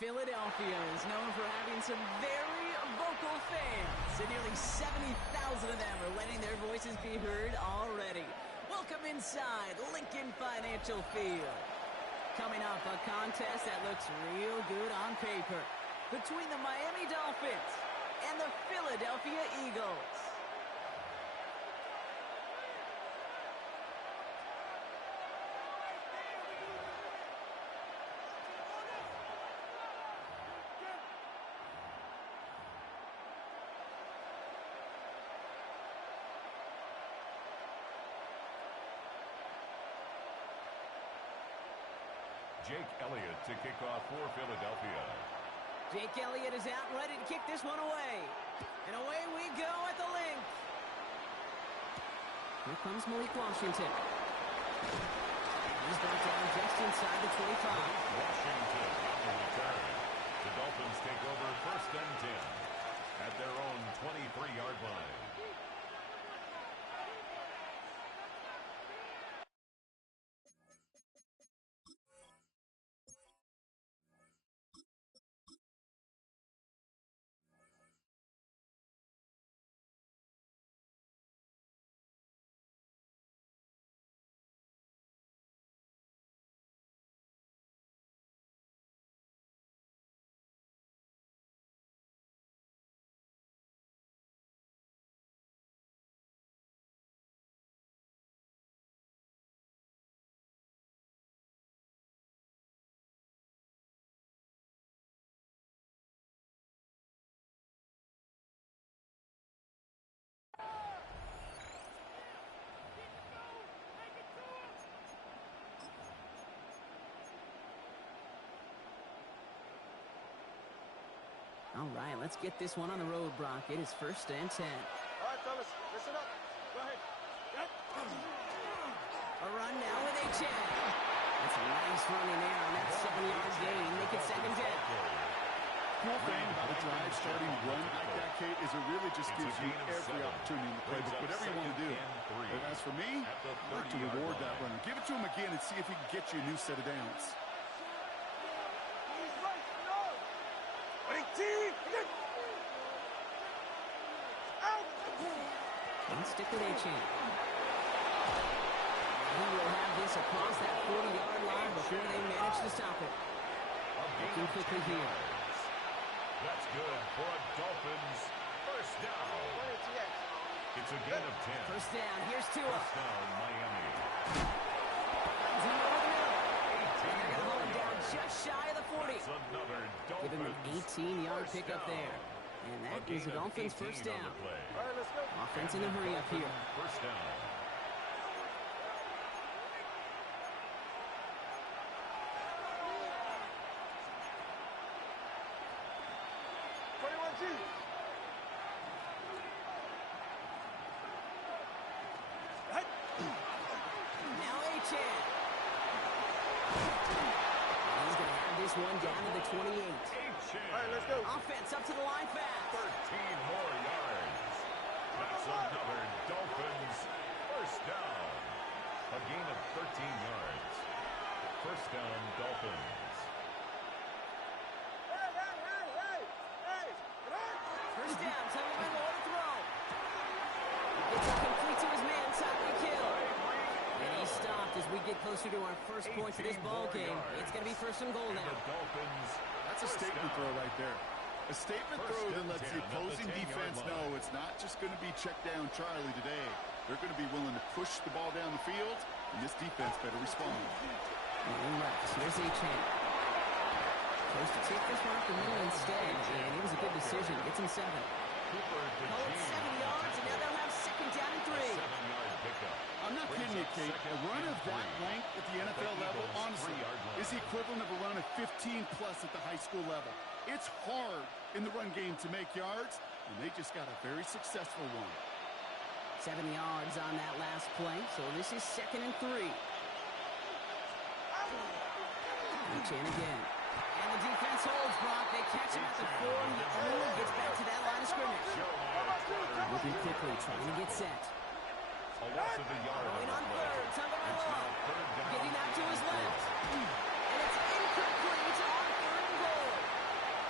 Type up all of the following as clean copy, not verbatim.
Philadelphia is known for having some very vocal fans, and nearly 70,000 of them are letting their voices be heard already. Welcome inside Lincoln Financial Field. Coming up, a contest that looks real good on paper between the Miami Dolphins and the Philadelphia Eagles. Jake Elliott to kick off for Philadelphia. Jake Elliott is out ready to kick this one away. And away we go at the length. Here comes Malik Washington. He's brought down just inside the 25. Washington on the return. The Dolphins take over 1st and 10 at their own 23-yard line. All right, let's get this one on the road, Brock. It is 1st and 10. All right, fellas, listen up. Go ahead. A run now with H.A. That's a nice run in there on that 7-yard gain. Make it 2nd down. Cool thing about a drive starting run like that, Kate, is it really just gives you every opportunity in the playbook, whatever you want to do. But as for me, I'd like to reward that runner. Give it to him again and see if he can get you a new set of downs. And stick with H.A. He will have this across that 40-yard line before they manage to stop it. Looking quickly here. That's good for a Dolphins 1st down. It's a gain of 10. 1st down. Here's Tua. 1st down, Miami. Runs him over the middle. They're going to hold him down just shy of the 40. That's another Give him an Dolphins 18-yard 1st pickup down. there. And that is the Dolphins' 1st down. All right, let's go. Offense in a hurry up here. 1st down. Now H.A. He's going to have this one down to the 28. All right, let's go. Offense up to the line fast. 13 more yards. That's another Dolphins 1st down. A gain of 13 yards. 1st down, Dolphins. First down, Tagovailoa to throw. It's incomplete to his man, Tyreek Hill. And he stopped as we get closer to our first points of this ball game. It's going to be 1st and goal now. The Dolphins. That's a statement throw right there. A statement throw that lets the opposing defense know it's not just going to be check down Charlie today. They're going to be willing to push the ball down the field, and this defense better respond. Here's H.A. Supposed to take this one up the middle instead, and it was a good decision. Gets him 7. Cooper Oh, it's 7 yards, and now they'll have 2nd down and 3. 7-yard pickup. I'm not kidding you, Kate. A run of that length at the NFL level, honestly, is the equivalent of a run of 15-plus at the high school level. It's hard in the run game to make yards, and they just got a very successful one. 7 yards on that last play, so this is 2nd and 3. Reach in again. And the defense holds, Brock. They catch him at the 4, and he only gets back to that line of scrimmage. Moving quickly, trying to get set. A loss of a yard. Going on 3rd, Tagovailoa. Getting out to his left. And it's incomplete on 3rd and goal.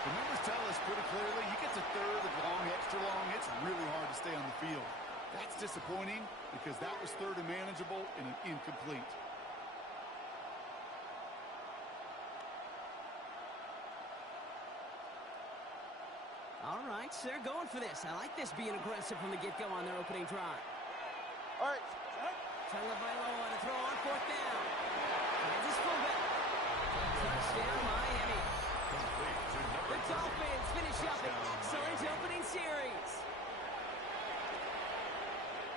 The numbers tell us pretty clearly, you get to third and long, extra long, it's really hard to stay on the field. That's disappointing because that was third and manageable and an incomplete. All right, so they're going for this. I like this being aggressive from the get-go on their opening drive. All right. Tagovailoa to throw on fourth down. Kansas fullback. Touchdown, Miami. The Dolphins finish up an excellent opening series.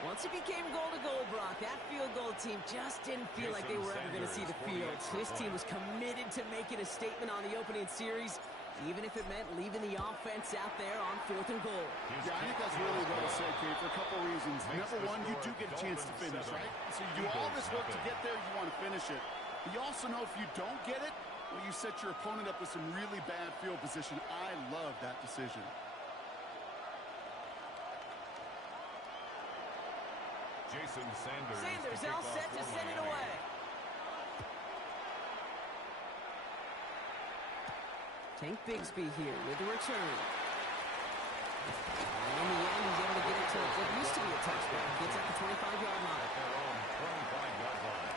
Once it became goal-to-goal, Brock, that field goal team just didn't feel like they were ever going to see the field. This team was committed to making a statement on the opening series, even if it meant leaving the offense out there on fourth and goal. Yeah, I think that's really well said, Kate, for a couple of reasons. Number one, you do get a chance to finish, right? So you do all this work to get there, you want to finish it. But you also know if you don't get it, well, you set your opponent up with some really bad field position. I love that decision. Jason Sanders. Sanders all set to send it away. Tank Bigsby here with the return. And in the end, he's able to get it to what used to be a touchdown. Gets at the 25-yard line. At their own 25-yard line.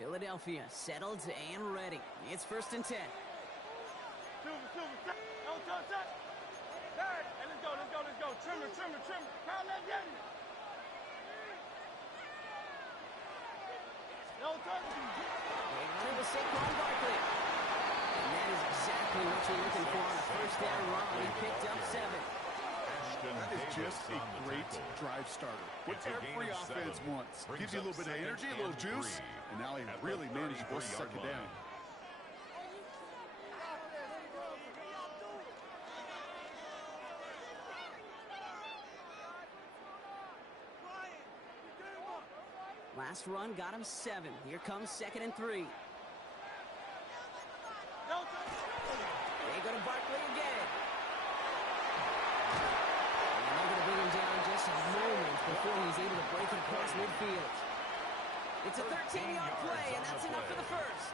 Philadelphia settled and ready. It's 1st and 10. Silver, no touch. Hey, let's go. Trimmer. Count that game. No touch. They run it with Saquon Barkley. And that is exactly what you're looking for on a first down run. He picked up 7. That is just a great drive starter. What every offense wants. Gives you a little bit of energy, a little juice, and now he really managed to suck it down. Last run got him 7. Here comes 2nd and 3. They go to Barkley again. And they're going to bring him down just moments before he's able to break it across midfield. It's a 13-yard play, and that's enough for the first.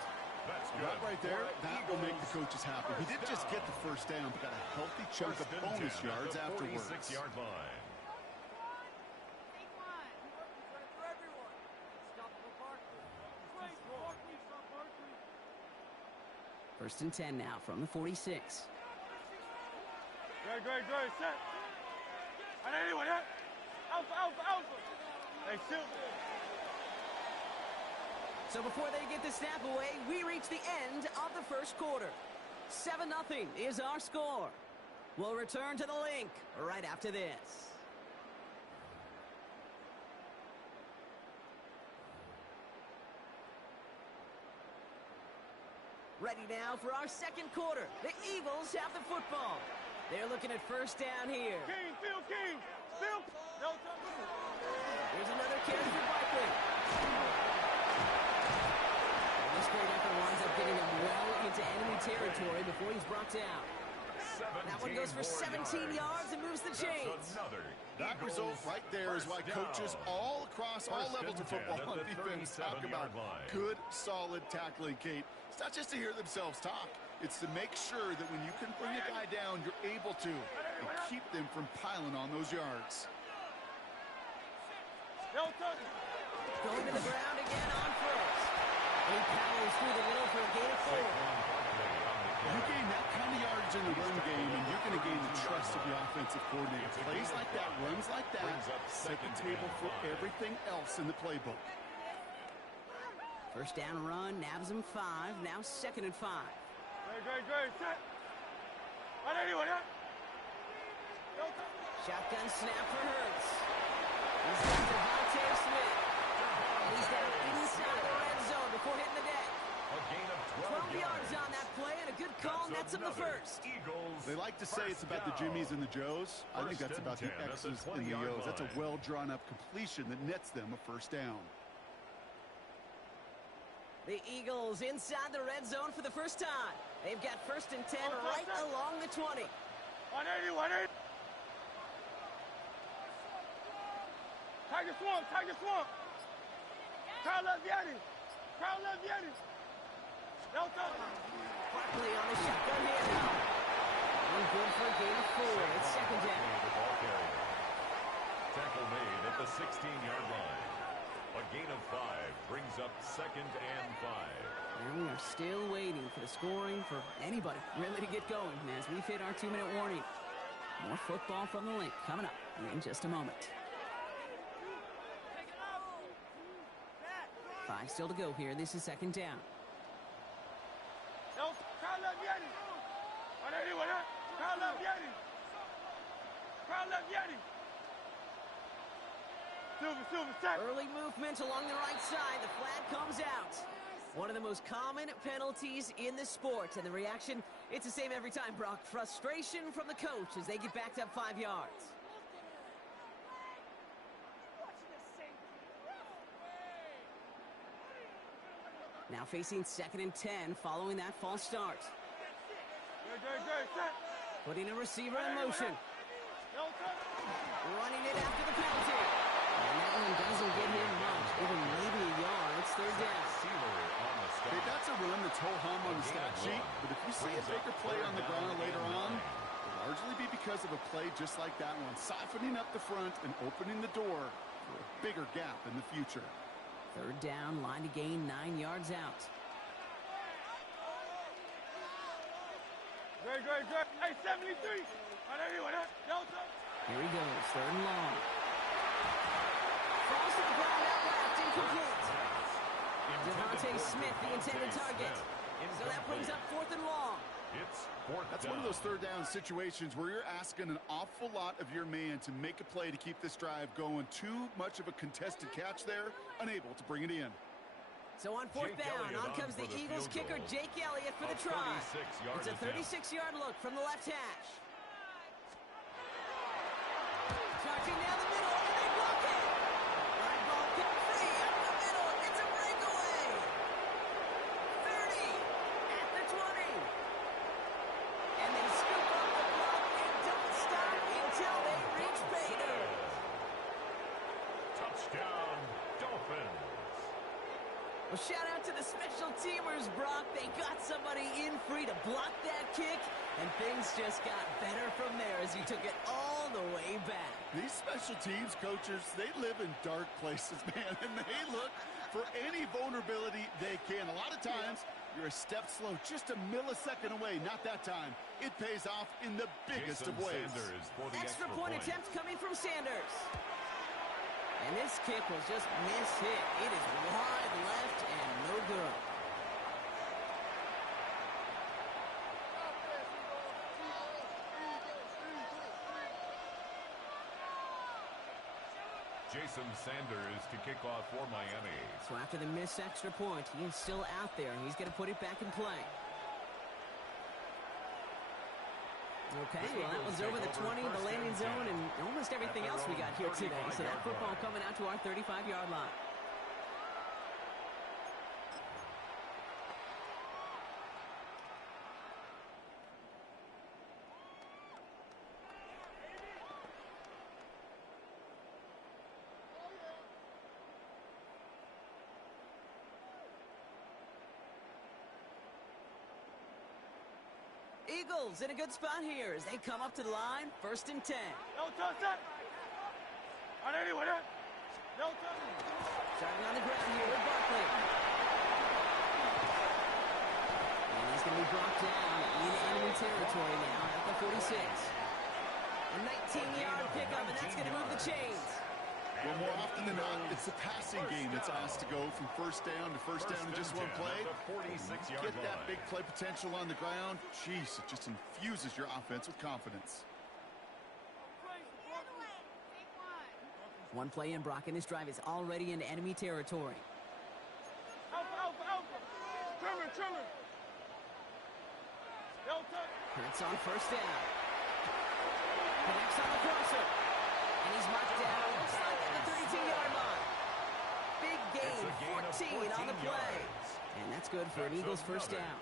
That right there, that will make the coaches happy. He didn't just get the first down, but got a healthy chunk of bonus yards afterwards. 46-yard line. First and 10 now from the 46. Great, set. Anyway, Alpha. Hey, Silver. So before they get the snap away, we reach the end of the first quarter. 7-0 is our score. We'll return to the link right after this. Ready now for our second quarter. The Eagles have the football. They're looking at first down here. King. No touch. Here's another carry for Barkley. This great effort winds up getting him well into enemy territory before he's brought down. That one goes for 17 yards and moves the chains. That result right there is why coaches all across all levels of football on defense talk about good, solid tackling, Kate. It's not just to hear themselves talk. It's to make sure that when you can bring a guy down, you're able to and keep them from piling on those yards. No touch. Going to the ground again on first. He powers through the middle for a gain of 4. You gain that kind of yardage in the run game, and you're going to gain the trust of the offensive coordinator. Plays like that, runs like that, set the table for everything else in the playbook. First down run, nabs him 5. Now 2nd and 5. Great, set. Anyway, Shotgun snap for Hurts. He's got Devontae Smith. He's down inside the red zone before hitting the deck. A gain of 12 yards on that play, and a good call nets him the first. They like to say it's about the Jimmies and the Joes. I think that's about the X's and the O's. That's a well-drawn-up completion that nets them a first down. The Eagles inside the red zone for the first time. They've got 1st and 10 right along the 20. 180. Tiger swamp, Tiger swamp. Crowd love Yeti. Crowd love Yeti. No touch. Barkley on the shotgun handoff. And good for a gain of 4. It's second down. The ball carrier. Tackle made at the 16-yard line. A gain of 5 brings up second and 5. And we are still waiting for the scoring for anybody really to get going as we've hit our 2-minute warning. More football from the link coming up in just a moment. 5 still to go here. This is second down. No, crowd love Yeti. On anyone, huh? Crowd love Yeti. Crowd love Yeti. Silver, set. Early movement along the right side. The flag comes out. One of the most common penalties in the sport. And the reaction, it's the same every time, Brock. Frustration from the coach as they get backed up 5 yards. Now facing second and 10 following that false start. Good, set. Putting a receiver in motion. No touch. Running it after the penalty. And that one doesn't get him much, even maybe a yard. It's third down. Sealer on the stop. Okay, that's a run that's ho-hum on the stat sheet, but if you see a bigger play on the ground later on, it'll largely be because of a play just like that one, softening up the front and opening the door for a bigger gap in the future. Third down, line to gain 9 yards out. Good. Hey, 73. On anyone, huh? No touch. Here he goes, third and long. Falls to the ground out left, incomplete. Devontae Smith, the intended target. So that brings up fourth and long. It's fourth That's down. one of those third down situations where you're asking an awful lot of your man to make a play to keep this drive going. Too much of a contested catch there, unable to bring it in. So on fourth Jake down, Elliott on on comes for the the Eagles field kicker, goal. Jake Elliott, for the A try. 36-yard It's a attempt. 36-yard look from the left hash. Charging down the middle, and they block it. Line ball kept free up the middle. It's a breakaway. 30 at the 20. And they scoop up the block and don't stop until they reach pay dirt. Touchdown, Dolphins. Well, shout out to the special teamers, Brock. They got somebody in free to block that kick, and things just got better from there as he took it all the way back. These special teams coaches, they live in dark places, man, and they look for any vulnerability they can. A lot of times, you're a step slow, just a millisecond away. Not that time. It pays off in the biggest Jason of ways. Sanders for the Extra point attempt coming from Sanders. And this kick was just mishit. It is wide left and no good. Jason Sanders to kick off for Miami. So after the missed extra point, he is still out there. He's going to put it back in play. Okay, well, that was over the 20, the landing zone, and almost everything else we got here today. So that football coming out to our 35-yard line. Eagles in a good spot here as they come up to the line, first and 10. No touch, set. On anyone, huh? No touch. Starting on the ground here with Barkley. And he's going to be brought down in enemy territory now at the 46. A 19-yard pickup, and that's going to move the chains. Well, more often than not, it's the passing game that's asked to go from first down in just one play. Get that big play potential on the ground. Jeez, it just infuses your offense with confidence. One play in, Brock, and this drive is already into enemy territory. Alpha. Trimmer. No touch. That's on first down. Connects on the crosser. And he's marked down. Looks like at the 32-yard line. Big gain, 14 on the play. And that's good for an Eagles first down.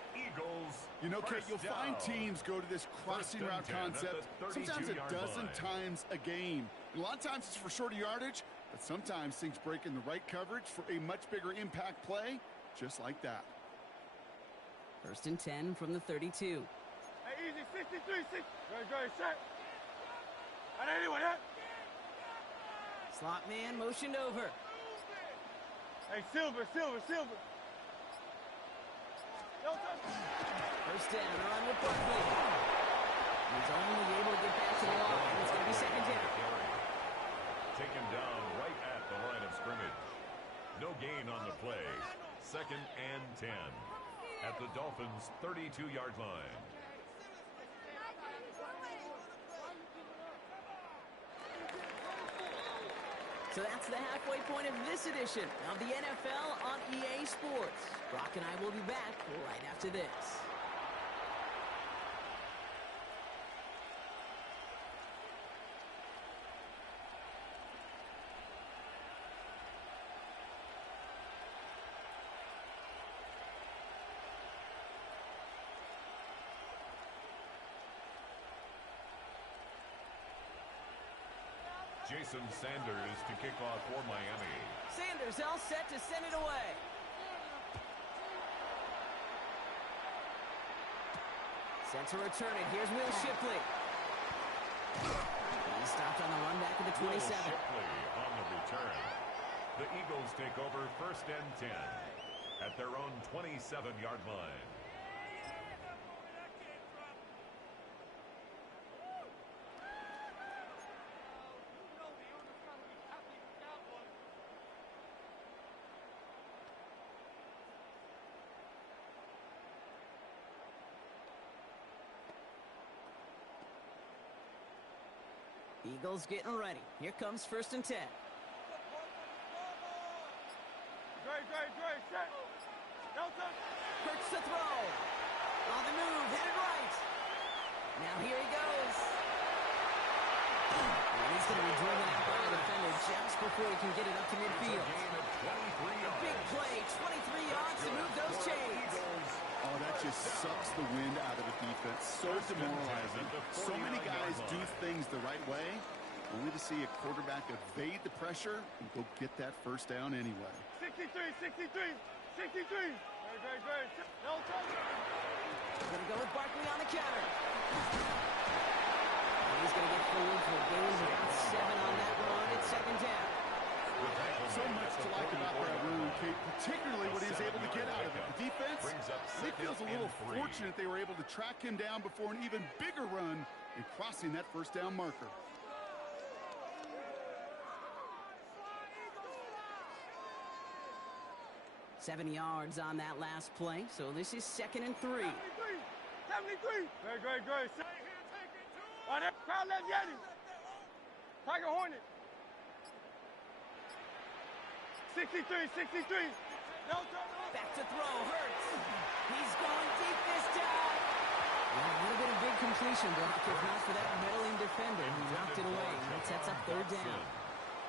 You know, Kate, you'll find teams go to this crossing route concept sometimes a dozen times a game. And a lot of times it's for shorter yardage, But sometimes things break in the right coverage for a much bigger impact play, just like that. 1st and 10 from the 32. Hey, easy, 63, 6. Great, set. And anyway, that. Slot man motioned over. Hey, Silver. No touch. 1st down, run with Barkley. He's only able to get back to the line. It's going to be 2nd down. Taken down right at the line of scrimmage. No gain on the play. 2nd and 10 at the Dolphins' 32-yard line. So that's the halfway point of this edition of the NFL on EA Sports. Brock and I will be back right after this. Jason Sanders to kick off for Miami. Sanders all set to send it away. Set to return it. Here's Will Shipley. He's stopped on the run back at the 27. Will Shipley on the return. The Eagles take over 1st and 10 at their own 27-yard line. Eagles getting ready. Here comes 1st and 10. Great, set. No touch. Hurts to throw. On the move, headed right. Now here he goes. And he's going to be driven out by the defender just before he can get it up to midfield. Big play, 23 yards to move those chains. Oh, that just sucks the wind out of the defense. So demoralizing. So many guys do things the right way, only to see a quarterback evade the pressure and go get that 1st down anyway. 63. Great. No touch. Going to go with Barkley on the counter. And he's going to get forward for a gain of about 7 on that run. It's 2nd down. So much to like about that run, Kate, particularly what he was able to get out of it. The defense, I think, feels a little fortunate they were able to track him down before an even bigger run and crossing that 1st down marker. Seven yards on that last play, so this is 2nd and 3. 73. Great. On that crowd left Yeti. Tiger Hornet. 63. No touch. Back to throw, Hurts. He's going deep this time. Well, a little bit of big completion, Brock, if not for that meddling defender who knocked it away. And it sets up 3rd down.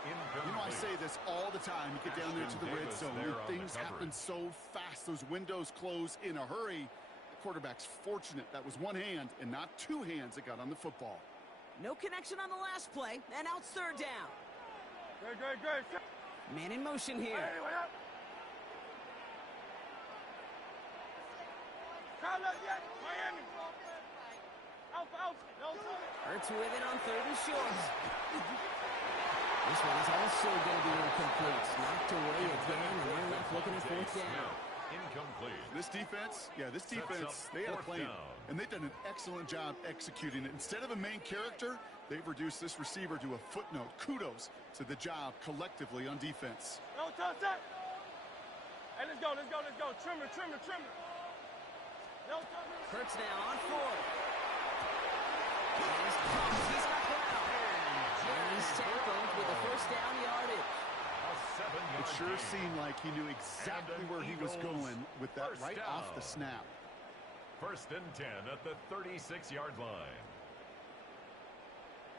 You know, I say this all the time. You get down there to the red zone, and things happen so fast. Those windows close in a hurry. The quarterback's fortunate that was one hand and not 2 hands that got on the football. No connection on the last play, and out 3rd down. Great. Man in motion here. Crowd left Yeti. Miami. Alpha. No touch. Hurts with it on 3rd and short. This one is also going to be incomplete. Knocked away again, and they're left looking at 4th down. Incomplete. This defense, they had a plan, and they've done an excellent job executing it. Instead of a main character, they've reduced this receiver to a footnote. Kudos to the job collectively on defense. No touch that. Hey, let's go. Trimmer. No touch. Hurts now on 4th. He's got ground. And he's tackled with a 1st down yardage. It sure seemed like he knew exactly where he was going with that right off the snap. 1st and 10 at the 36-yard line.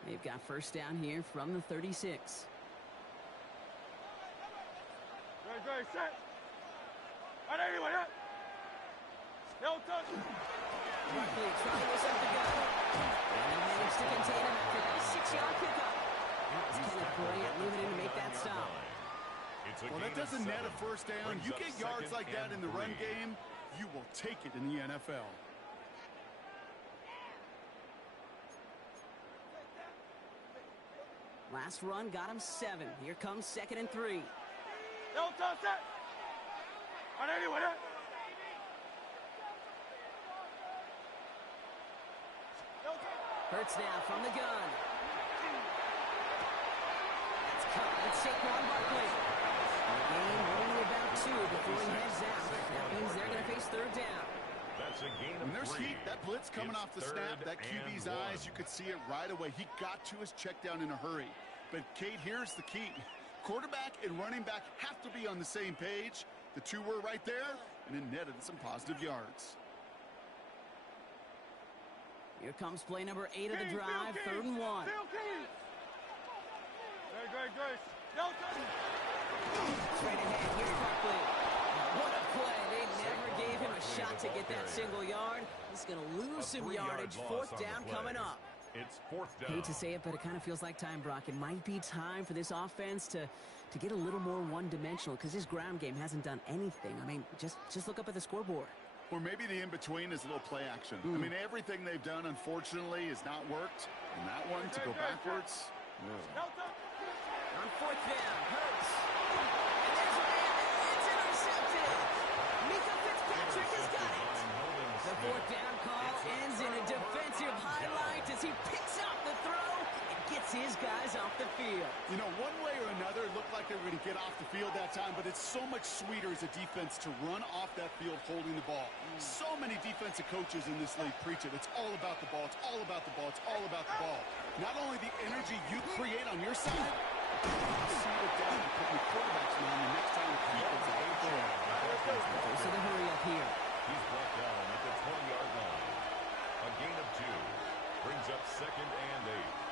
They've got 1st down here from the 36. Great, set. And anyway, that. No touch. Barkley trying to intercept the gun. And they managed to contain him after that 6-yard pickup. It's Kenneth Bryant moving in to make that stop. Well, that doesn't net a first down. You get yards like that in the run game, you will take it in the NFL. Last run got him 7. Here comes 2nd and 3. No, toss it. On anyone, Hurts now from the gun. That's cut. It's Saquon Barkley. The game only about 2 before he heads out. That means they're going to face 3rd down. That's a gain of When there's 3. heat, that blitz coming off the snap, that QB's eyes, you could see it right away. He got to his check down in a hurry. But, Kate, here's the key. Quarterback and running back have to be on the same page. The two were right there, and it netted some positive yards. Here comes play number 8 of the drive, 3rd and 1. Great. Straight ahead, here's Barkley. What a play. They never gave him a shot to get that single yard. He's going to lose some yardage. 4th down coming up. It's 4th down. Hate to say it, but it kind of feels like time, Brock. It might be time for this offense to get a little more one-dimensional because his ground game hasn't done anything. I mean, just look up at the scoreboard. Or maybe the in-between is a little play action. I mean, everything they've done, unfortunately, has not worked. And that one, to go backwards. On 4th down, Hurts. And there's a man, it's intercepted. Mika Fitzpatrick has got it. The 4th down call ends in a defensive highlight as he picks out the throw and gets his guys off the field. You know, one way or another, it looked like they were going to get off the field that time, but it's so much sweeter as a defense to run off that field holding the ball. So many defensive coaches in this league preach it. It's all about the ball. It's all about the ball. It's all about the ball. Not only the energy you create on your side, but you see it down and put your quarterback's mind the next time he goes out of the field. So the hurry up here. He's brought down at the 20-yard line. A gain of 2 brings up 2nd and 8.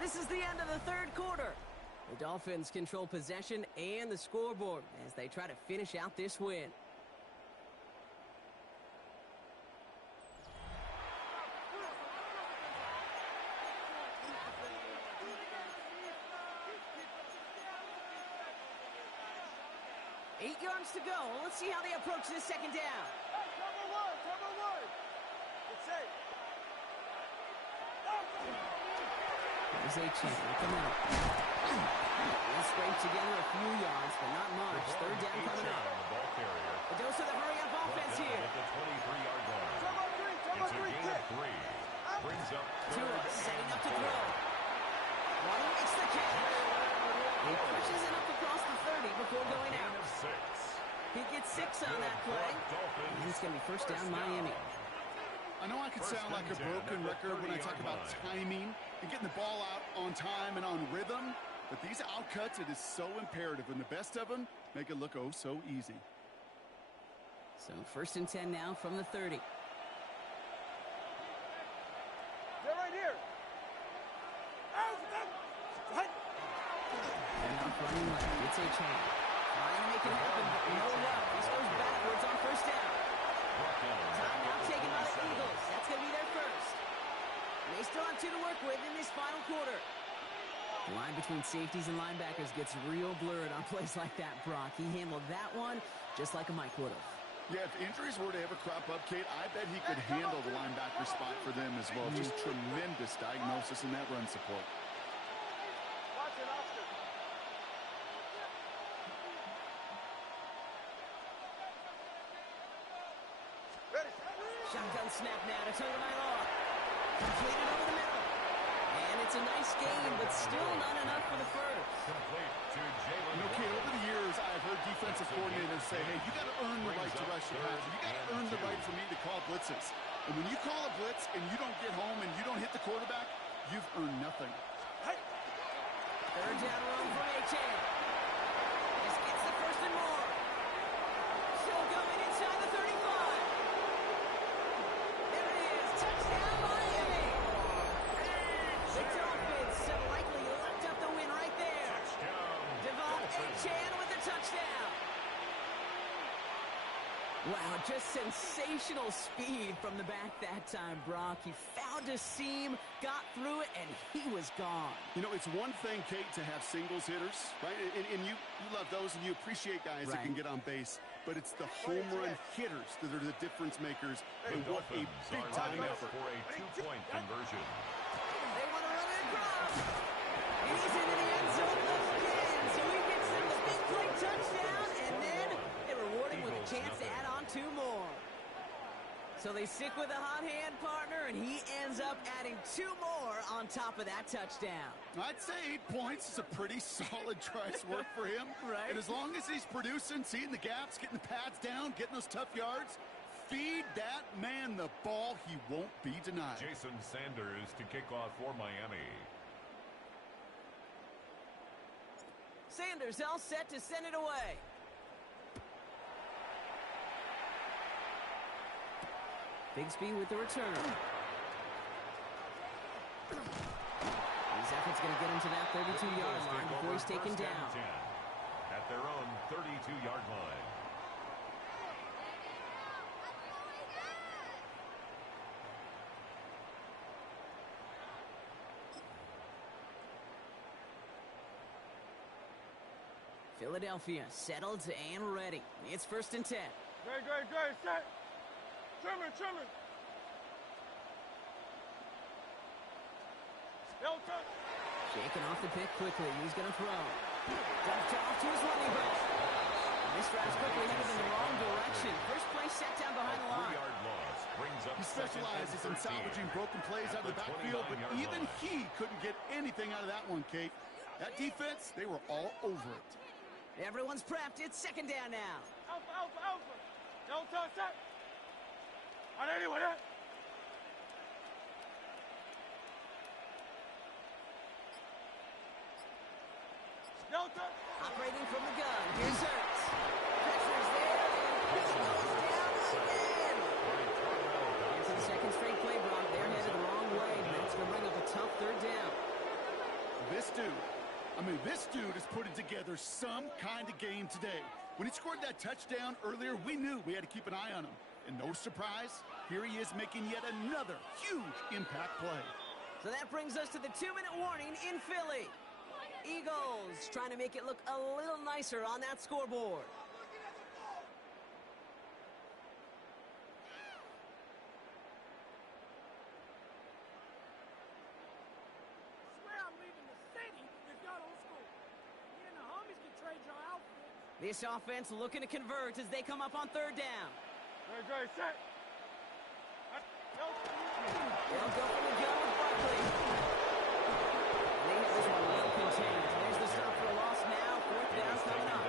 This is the end of the 3rd quarter. The Dolphins control possession and the scoreboard as they try to finish out this win. Eight yards to go. Let's see how they approach this 2nd down. Cover one. It's safe. There's a chance at the middle. They'll scrape together a few yards, but not much. 3rd down coming up. A dose of the hurry-up offense here. At the 23-yard line. It's a gain of 3. Brings up Tua setting up to throw. Waddle makes the catch. He pushes it up across the 30 before going gain out. of 6. He gets 6 on that play. And it's going to be 1st down Miami. I know I could sound like a broken record when I talk about timing and getting the ball out on time and on rhythm, but these outcuts, it is so imperative, and the best of them make it look oh so easy. So 1st and 10 now from the 30. They're right here. And off running left. It's a chain. Trying to make it happen, but no luck. This goes backwards on 1st down. Timeout taken by the Eagles. That's going to be their first. They still have 2 to work with in this final quarter. The line between safeties and linebackers gets real blurred on plays like that, Brock. He handled that one just like a Mike would have. Yeah, if injuries were to ever crop up, Kate, I bet he could handle the linebacker spot for them as well. Just tremendous diagnosis in that run support. Watch it, Oscar. Ready. Shotgun snap now to Tagovailoa. Completed over the middle. And it's a nice gain, but still not enough for the first. Complete to Jalen. Okay, over the years, I've heard defensive coordinators say, hey, you got to earn the right to rush your passer. You got to earn the right for me to call blitzes. And when you call a blitz and you don't get home and you don't hit the quarterback, you've earned nothing. 3rd down run from Achane. just sensational speed from the back that time, Brock. He found a seam, got through it, and he was gone. You know, it's one thing, Kate, to have singles hitters, right? And you love those, and you appreciate guys that can get on base. But it's the home run hitters that are the difference makers. And what a big-time effort. For a two-point conversion. They want to run it across. And he's into the end zone again. So he gets them the big play touchdown, and then they reward him with a chance to add on 2 more. So they stick with a hot hand partner, and he ends up adding 2 more on top of that touchdown. I'd say 8 points is a pretty solid try's work for him. Right. And as long as he's producing, seeing the gaps, getting the pads down, getting those tough yards, feed that man the ball. He won't be denied. Jason Sanders to kick off for Miami. Sanders all set to send it away. Bigsby with the return. His effort's going to get him to that 32-yard line before he's taken down. At their own 32-yard line. Philadelphia settled and ready. It's 1st and 10. Great, set. Trimmer. Shaking off the pick quickly. He's going to throw. Dumped off to his running back. This drive's quickly headed in the wrong direction. First play set down behind the line. 3-yard loss brings up He specializes in salvaging broken plays out of the backfield, but even he couldn't get anything out of that one, Kate. That defense, they were all over it. Everyone's prepped. It's 2nd down now. Alpha. Don't touch that. On anyone else. Don't touch. Operating from the gun. Here's Hurts. Pressure's there, and he goes down again. For the 2nd straight play, Brock, they're headed the wrong way. That's going to bring up a tough 3rd down. This dude is putting together some kind of game today. When he scored that touchdown earlier, we knew we had to keep an eye on him. And no surprise, here he is making yet another huge impact play. So that brings us to the 2-minute warning in Philly. Eagles trying to make it look a little nicer on that scoreboard. This offense looking to convert as they come up on 3rd down. Great, set. They'll go for the gun with Barkley. They have this one well contained. There's the stop for a loss now. 4th down coming up.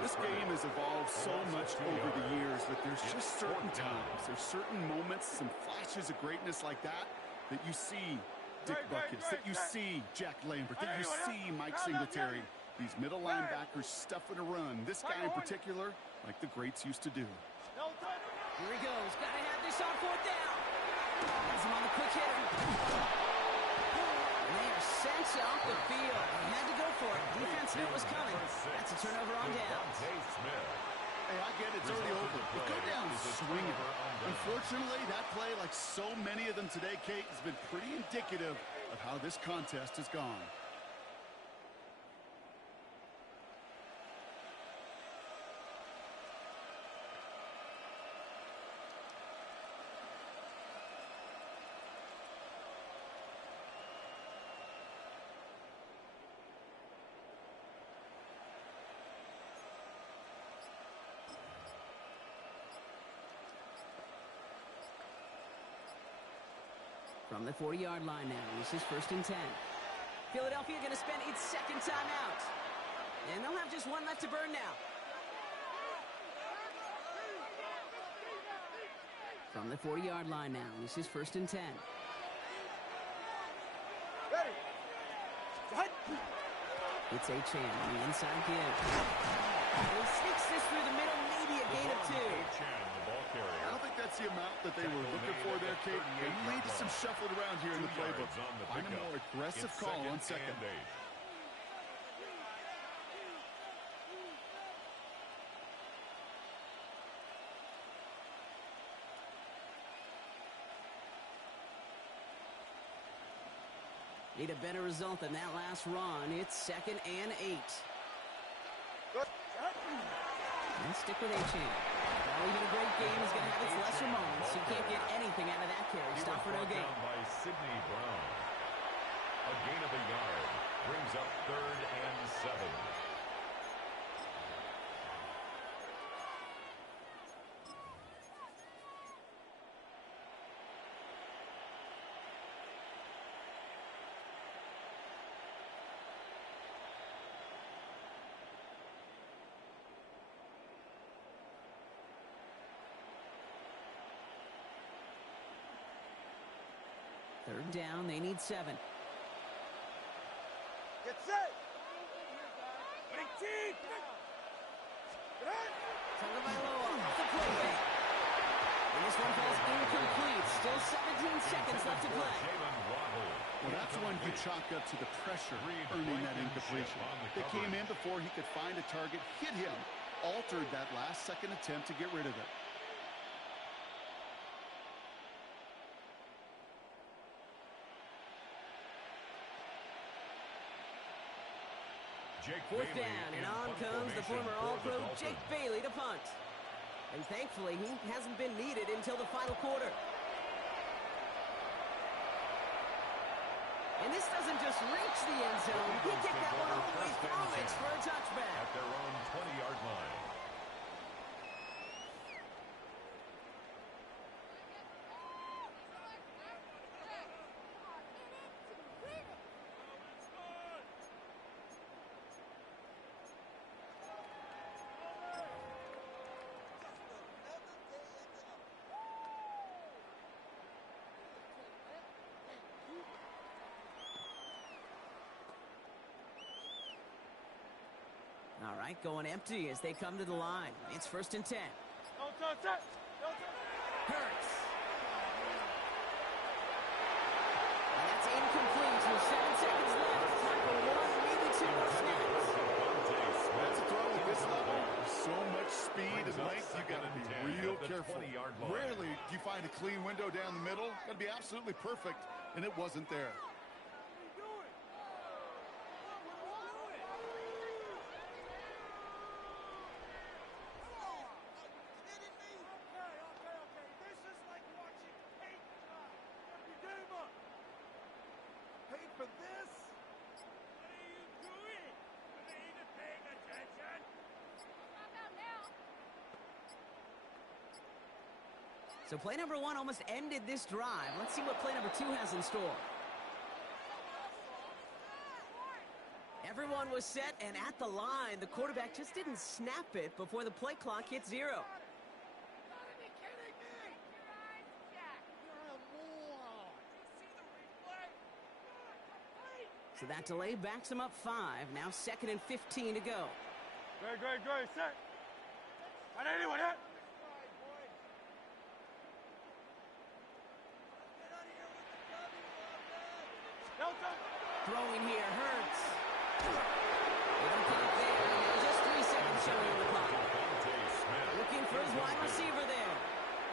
This game has evolved so much over the years, but there's just certain times, there's certain moments, some flashes of greatness like that you see Dick Butkus, that you see Jack Lambert, that you see Mike Singletary. These middle linebackers stuffing a run. This guy in particular, like the greats used to do. Here he goes. Got to have this on 4th down. Has him on the quick hitter. And they are sent off the field. They had to go for it. Defense knew it was coming. That's a turnover on downs. Hey, I get it. It's already over. But go down swinging. Unfortunately, that play, like so many of them today, Kate, has been pretty indicative of how this contest has gone. From the 40-yard line now, this is 1st and 10. Philadelphia going to spend its 2nd timeout. And they'll have just one left to burn now. From the 40-yard line now, this is 1st and 10. Ready. It's Achane on the inside give. He sneaks this through the middle, maybe a gain of 2. I don't think that's the amount that they were looking for there, Kate. They needed some shuffled around here in the playbook. Find a more aggressive call on 2nd. Need a better result than that last run. It's 2nd and 8. And stick with Achane. Well, even a great game is going to have its lesser moments. You can't get anything out of that carry. Stop for no gain. By Sidney Brown. A gain of a yard. Brings up 3rd and 7. Third down, they need 7. Get set. Tagovailoa off the play fake. And this one falls incomplete. Still 17 seconds left to play. Well, that's when he chalked up to the pressure, earning that incompletion. They came in before he could find a target, hit him, altered that last second attempt to get rid of it. Fourth down, and on comes the former All-Pro Jake Bailey to punt. And thankfully, he hasn't been needed until the final quarter. And this doesn't just reach the end zone. He kicked that one all the way through it for a touchback. At their own 20-yard line. All right, going empty as they come to the line. It's 1st and 10. Hurts. And that's incomplete with 7 seconds left. Time for 1, maybe 2 more snaps. That's a throw at this level. So much speed and length, you got to be real careful. Rarely do you find a clean window down the middle. Got to be absolutely perfect, and it wasn't there. So play number 1 almost ended this drive. Let's see what play number 2 has in store. Everyone was set and at the line. The quarterback just didn't snap it before the play clock hit 0. So that delay backs him up 5. Now 2nd and 15 to go. Great, set. I need anyone hit. Throwing here, Hurts. They don't get it there. Now just 3 seconds showing on the clock. Looking for his wide receiver there.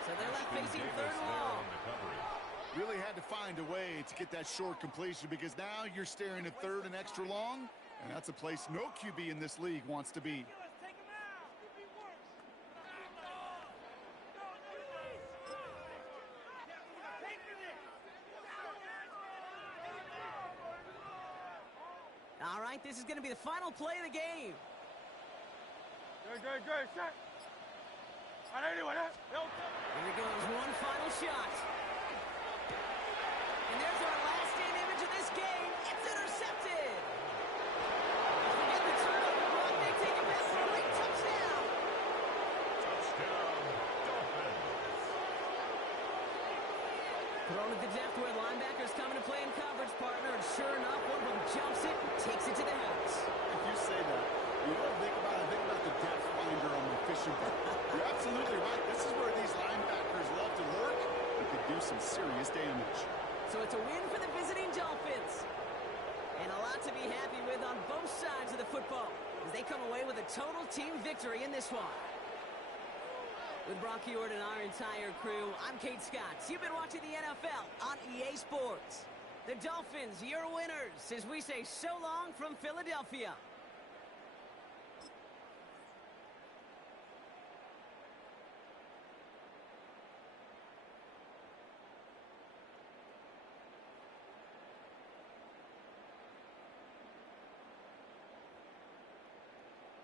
So they're left facing 3rd and long. Really had to find a way to get that short completion because now you're staring at 3rd and extra long, and that's a place no QB in this league wants to be. All right, this is going to be the final play of the game. Great, set. I need anyone hit. Here he goes, one final shot. And there's our last stand image of this game. It's intercepted. Forget the turnover run. They take it back for a late touchdown. Touchdown, Dolphins. Thrown at the depth where linebackers coming to play in coverage, partner. And sure enough, one of them jumps it and takes it to the house. If you say that, you don't think about it. Think about the depth finder on the fishing boat. You're absolutely right. This is where these linebackers love to lurk and could do some serious damage. So it's a win for the visiting Dolphins. And a lot to be happy with on both sides of the football as they come away with a total team victory in this one. With Brock Huard and our entire crew, I'm Kate Scott. You've been watching the NFL on EA Sports. The Dolphins, your winners, as we say so long from Philadelphia.